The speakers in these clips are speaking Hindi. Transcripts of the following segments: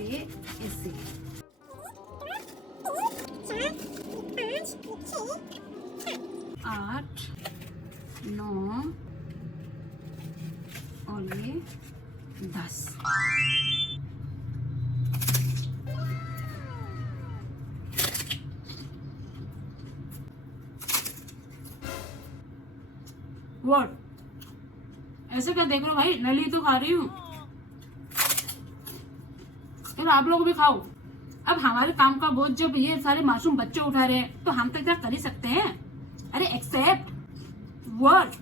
ऐसे ऐसे। 8 9 और ये 10। व्हाट? ऐसे क्या देख रहे हो भाई? नली तो खा रही हूँ, फिर आप लोग भी खाओ। अब हमारे काम का बोझ जब ये सारे मासूम बच्चे उठा रहे हैं तो हम तो क्या कर ही सकते हैं। अरे accept what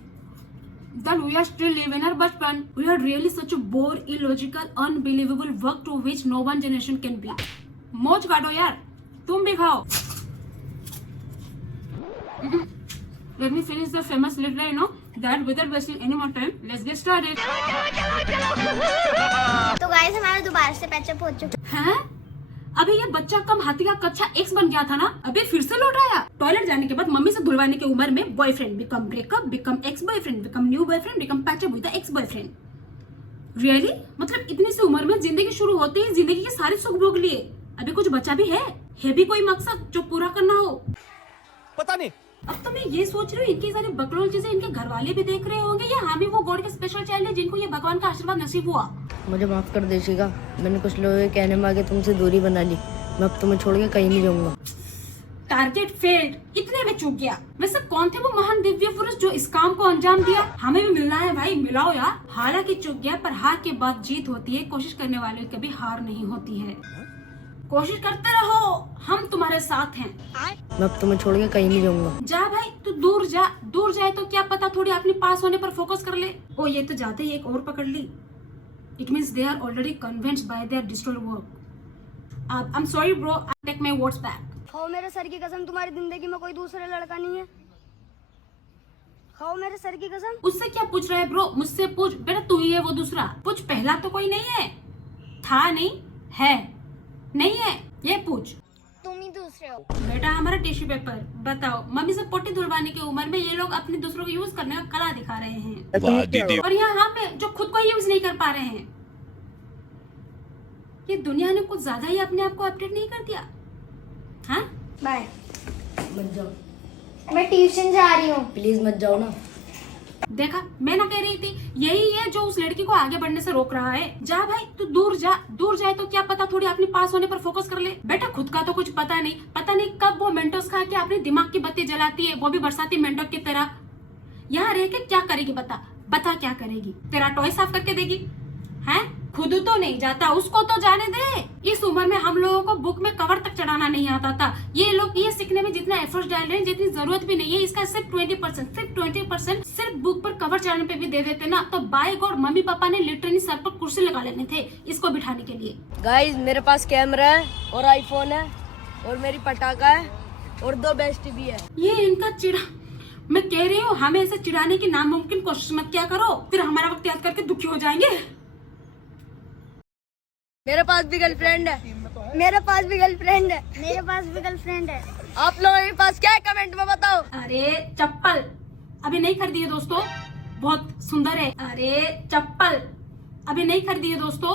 that we are still living our bachpan. We are really such a bore, illogical, unbelievable work to which no one generation can be. मौज काटो यार, तुम भी खाओ। Let me finish the famous little, you know, that without wasting any more time, let's get started. तो गाइस हमारा दोबारा से पैचअप हो चुका है। अभी ये बच्चा कम हाथी का कच्चा एक्स बन गया था ना, अभी फिर से लौट आया। टॉयलेट जाने के बाद मम्मी से धुलवाने की उम्र में boyfriend become breakup, become ex boyfriend, become new boyfriend, become patch up with the ex boyfriend. Really? मतलब इतनी सी उम्र में जिंदगी शुरू होती है, जिंदगी के सारे सुख भोग लिए, अभी कुछ बचा भी है भी कोई मकसद जो पूरा करना हो? पता नहीं। अब तो मैं ये सोच रही हूँ, इनकी सारी बकलोल चीजें इनके घर वाले भी देख रहे होंगे या हम ही वो गॉड के स्पेशल चाइल्ड है जिनको ये भगवान का आशीर्वाद नसीब हुआ। मुझे माफ कर देशिका, मैंने कुछ लोगों के कहने में आगे तुमसे दूरी बना ली। मैं अब तुम्हें छोड़ के कहीं नहीं जाऊंगा। टारगेट फेल्ड, इतने में चूक गया। वैसे कौन थे वो महान दिव्य पुरुष जो इस काम को अंजाम दिया? हमें भी मिलना है भाई, मिलाओ यार। हालांकि चूक गया, पर हार के बाद जीत होती है। कोशिश करने वालों की कभी हार नहीं होती है। कोशिश करते रहो, हम तुम्हारे साथ हैं। मैं अब तुम्हें छोड़ के कहीं नहीं जाऊंगा। जा भाई, तू दूर जा। दूर जाए तो क्या पता थोड़ी अपने पास होने पर फोकस कर ले। ओ ये तो जाते ही एक और पकड़ ली। It means they are already convinced by their destroyed work. I'm sorry bro, I take my words back. खाओ मेरे सर की कसम, तुम्हारी जिंदगी में कोई दूसरा लड़का नहीं है। खाओ मेरे सर की कसम। उससे क्या पूछ रहा है ब्रो? मुझसे पूछ बेटा, तू ही है वो दूसरा। पूछ, पहला तो कोई नहीं है, था नहीं, है नहीं है, ये पूछ। तुम ही दूसरे हो बेटा हमारा टिश्यू पेपर। बताओ, मम्मी से पोटी धुलवाने की उम्र में ये लोग अपने दूसरों को यूज करने का कला दिखा रहे हैं, और यहाँ हम हैं जो खुद को यूज नहीं कर पा रहे हैं। ये दुनिया ने कुछ ज्यादा ही अपने आप को अपडेट नहीं कर दिया? हाँ बाय। मत जाओ, मैं ट्यूशन जा रही हूँ। प्लीज मत जाओ ना। देखा, मैं ना कह रही थी, यही है जो उस लड़की को आगे बढ़ने से रोक रहा है। जा भाई, तू दूर जा। दूर जाए तो क्या पता थोड़ी अपने पास होने पर फोकस कर ले। बेटा खुद का तो कुछ पता नहीं कब वो मेंटोस खा के अपने दिमाग की बत्ती जलाती है, वो भी बरसाती मेंटो की तरह। यहाँ रह के क्या करेगी? बता क्या करेगी? तेरा टॉय साफ करके देगी? हैं? खुद तो नहीं जाता, उसको तो जाने दे। इस उम्र में हम लोगों को बुक में कवर तक चढ़ाना नहीं आता था। ये लोग ये सीखने में जितना एफर्ट डाल रहे हैं, जितनी जरूरत भी नहीं है, इसका सिर्फ 20% सिर्फ बुक पर कवर चढ़ाने पे भी दे देते ना, तो बाय गॉड मम्मी पापा ने लिटरली सर पर कुर्सी लगा लेने थे इसको बिठाने के लिए। गाइस मेरे पास कैमरा है और आईफोन है और मेरी पटाखा है और 2 बेस्ट भी है। ये इनका चिड़ा, मैं कह रही हूँ हमें ऐसे चिढ़ाने की नामुमकिन कोशिश मत क्या करो, फिर हमारा वक्त याद करके दुखी हो जाएंगे। मेरे पास भी गर्लफ्रेंड है। मेरे पास भी गर्लफ्रेंड है। मेरे पास भी गर्लफ्रेंड है। आप लोगों के पास क्या है कमेंट में बताओ। अरे चप्पल अभी नहीं खरीदी है दोस्तों, बहुत सुंदर है। अरे चप्पल अभी नहीं खरीदी है दोस्तों,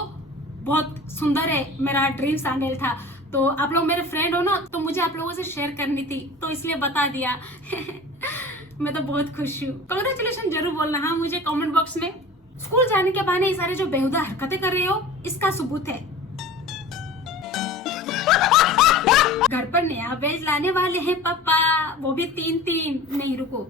बहुत सुंदर है। मेरा ड्रीम सैंडल था, तो आप लोग मेरे फ्रेंड हो ना, तो मुझे आप लोगों से शेयर करनी थी, तो इसलिए बता दिया। मैं तो बहुत खुश हूँ। कांग्रेचुलेशन जरूर बोलना हाँ मुझे कमेंट बॉक्स में। स्कूल जाने के बहाने ये सारे जो बेहुदा हरकतें कर रहे हो, इसका सबूत है। घर पर नया बेल्ट लाने वाले हैं पापा, वो भी 3 नहीं रुको,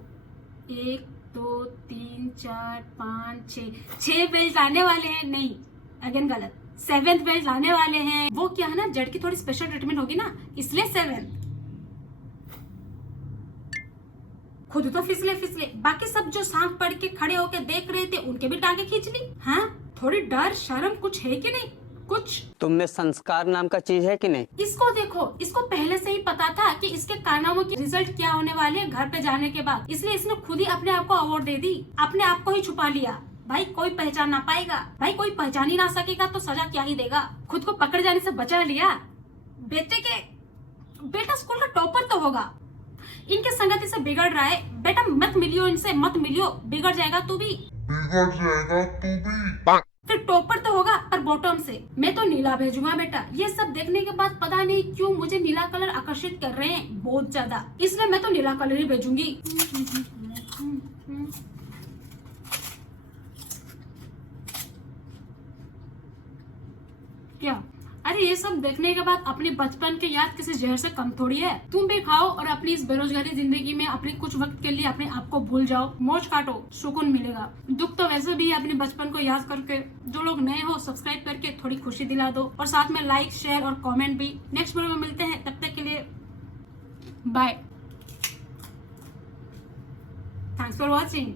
1 2 3 4 5 6 बेल्ट लाने वाले हैं। नहीं अगेन गलत, 7th बेल्ट लाने वाले हैं। वो क्या है ना, जड़ की थोड़ी स्पेशल ट्रीटमेंट होगी ना, इसलिए 7th। खुद तो फिसले, बाकी सब जो सांप पड़ के खड़े होके देख रहे थे उनके भी टांगे खींच ली। हाँ थोड़ी डर शर्म कुछ है कि नहीं? कुछ तुम में संस्कार नाम का चीज है कि नहीं? इसको देखो, इसको पहले से ही पता था कि इसके कारनामों की रिजल्ट क्या होने वाले हैं घर पे जाने के बाद, इसलिए इसने खुद ही अपने आप को अवार्ड दे दी, अपने आप को ही छुपा लिया। भाई कोई पहचान ना पाएगा, भाई कोई पहचान ही ना सकेगा तो सजा क्या ही देगा। खुद को पकड़ जाने से बचा लिया। बेटा स्कूल का टॉपर तो होगा, इनके संगति से बिगड़ रहा है। बेटा मत मिलियो इनसे, मत मिलियो, बिगड़ जाएगा तू भी। फिर टॉपर तो होगा पर बॉटम से। मैं तो नीला भेजूंगा बेटा। ये सब देखने के बाद पता नहीं क्यों मुझे नीला कलर आकर्षित कर रहे हैं बहुत ज्यादा, इसलिए मैं तो नीला कलर ही भेजूंगी। क्या? अरे ये सब देखने के बाद अपने बचपन की याद किसी जहर से कम थोड़ी है। तुम भी खाओ और अपनी इस बेरोजगारी जिंदगी में अपने कुछ वक्त के लिए अपने आप को भूल जाओ, मौज काटो, सुकून मिलेगा। दुख तो वैसे भी है अपने बचपन को याद करके। जो लोग नए हो सब्सक्राइब करके थोड़ी खुशी दिला दो और साथ में लाइक, शेयर और कॉमेंट भी। नेक्स्ट वीडियो में मिलते हैं, तब तक के लिए बाय। Thanks for watching.